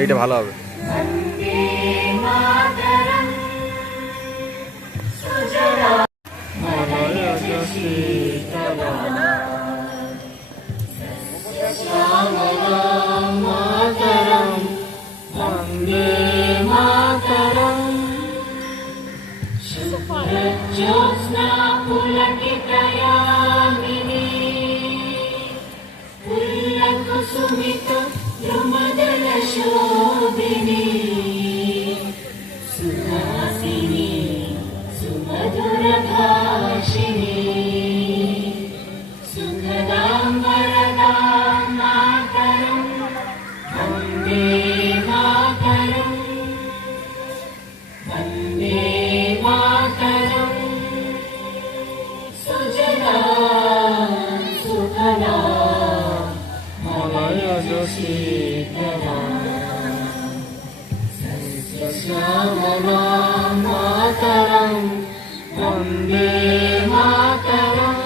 এইটা ভালো হবে। ज्योत्स्ना पुलकितयामिनी पुल्लकुसुमित द्रुमदलशोभिनी सुहासिनी सुमधुरभाषिणी सुखदां वरदां मातरं वन्दे मातरं वन्दे मातरं सुजला सुफला मलयज शीतला सस्यश्यामला मातरं वन्दे मातरं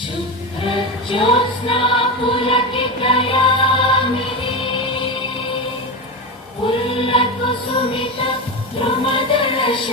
शुभ्रज्योत्स्ना पुलकितयामिनी पुल्लकुसुमित द्रुमदलशोभिनी